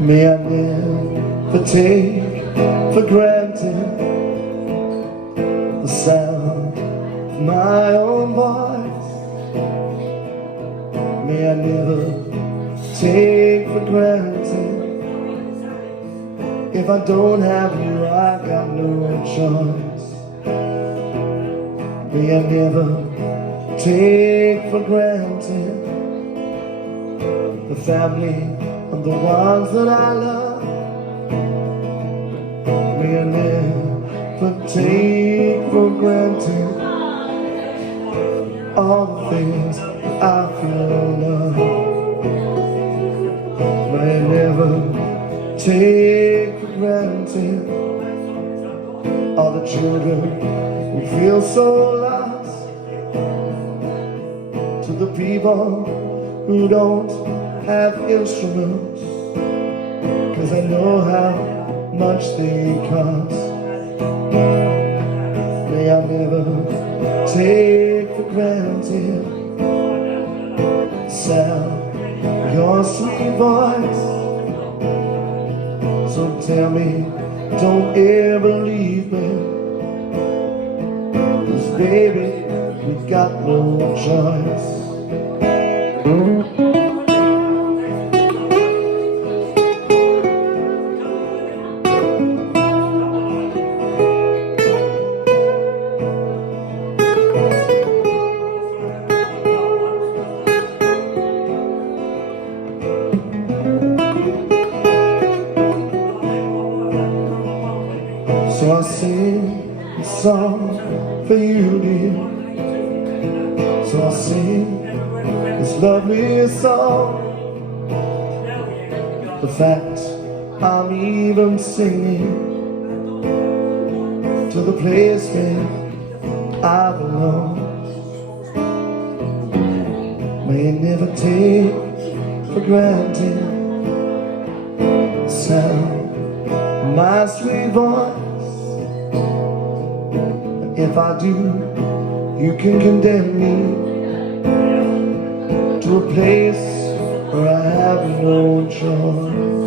May I never take for granted the sound of my own voice. May I never take for granted if I don't have you, I got no choice. May I never take for granted the family and the ones that I love. May I never take for granted all the things I feel love. May I never take for granted all the children who feel so lost, to the people who don't have instruments, 'cause I know how much they cost. May I never take for granted the sound of your sweet voice. So tell me, don't ever leave me, 'cause baby, we got no choice. So I sing a song for you, dear. So I sing this lovely song. The fact I'm even singing to the place where I belong. May never take for granted the sound of my sweet voice. If I do, you can condemn me to a place where I have no choice.